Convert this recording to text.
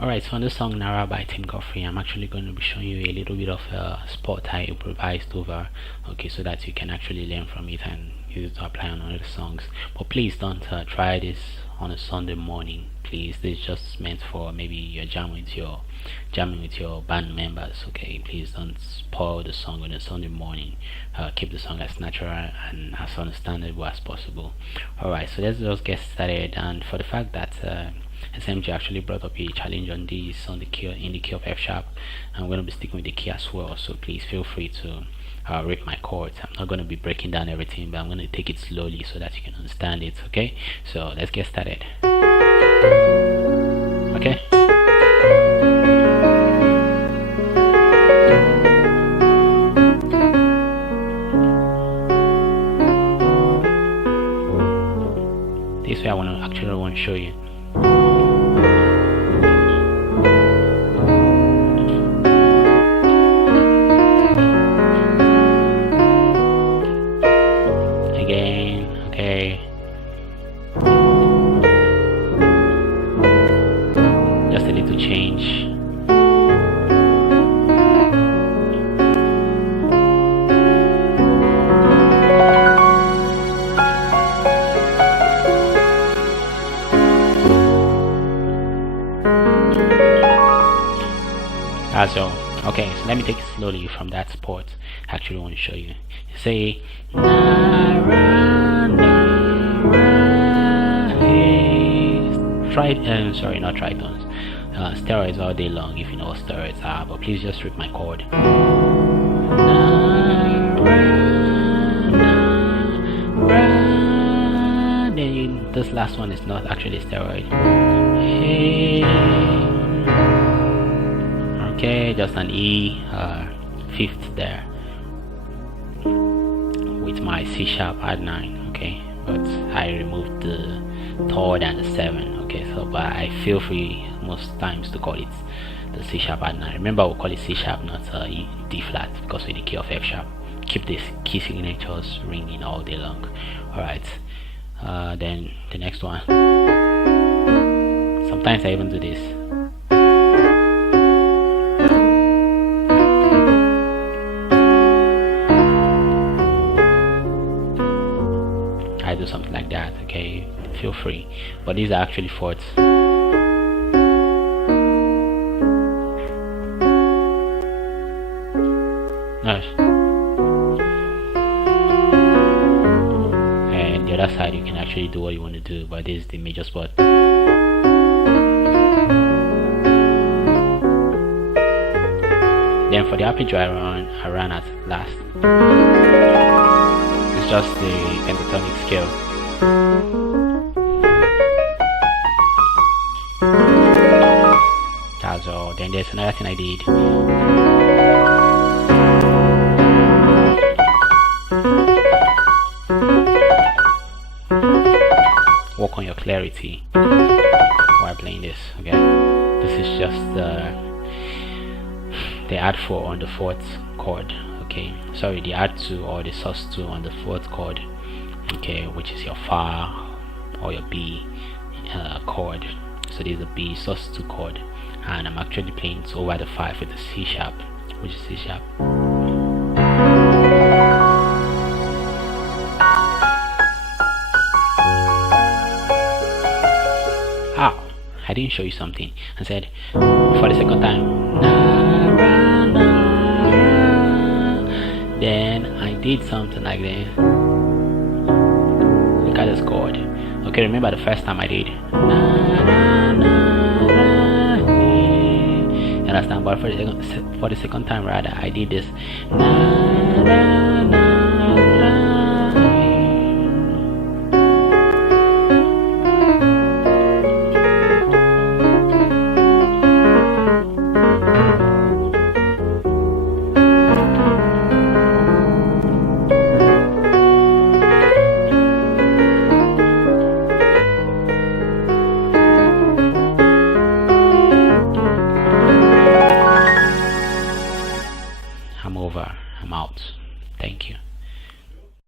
Alright, so on this song Nara by Tim Godfrey, I'm actually going to be showing you a little bit of a spot I improvised over, okay, so that you can actually learn from it and use it to apply on other songs. But please don't try this on a Sunday morning. Please, this is just meant for maybe you're jamming with your band members. Okay, please don't spoil the song on a Sunday morning. Keep the song as natural and as understandable as possible. Alright, so let's just get started. And for the fact that SMG actually brought up a challenge on this on the key in the key of F sharp, I'm going to be sticking with the key as well, so please feel free to rip my chords. I'm not going to be breaking down everything, but I'm going to take it slowly so that you can understand it. Okay, so let's get started. Okay. This way I want to show you. Again, okay. Just a little change. That's all. Okay, so let me take it slowly from that spot. I actually want to show you. Say Nara, Nara, hey. Sorry, not tritons. Steroids all day long, if you know what steroids are, but please just rip my chord. Nara, Nara. Then this last one is not actually a steroid. Hey. Okay, just an E fifth there with my C sharp add 9. Okay, but I removed the third and the 7. Okay, so but I feel free most times to call it the C sharp add 9. Remember, we'll call it C sharp, not D flat, because with the key of F sharp. Keep these key signatures ringing all day long. Alright, then the next one. Sometimes I even do this. I do something like that. Okay, feel free, but these are actually fourths. Nice. And the other side, you can actually do what you want to do, but this is the major spot. Then for the arpeggio, I ran at last. It's just the pentatonic scale. That's all. Then there's another thing I did. Work on your clarity while playing this. Okay, this is just the add 4 on the 4th chord. Okay, sorry, the add 2 or the sus2 on the 4th chord. Okay, which is your fa or your B chord. So this is the B sus2 chord, and I'm actually playing it over the 5 with the C sharp, which is C sharp. I didn't show you something. I said for the second time, Nara, Nara. Then I did something like this. Look at this chord. Okay, remember the first time I did Nara, Nara, hey. You understand? But for the second time rather, I did this Nara.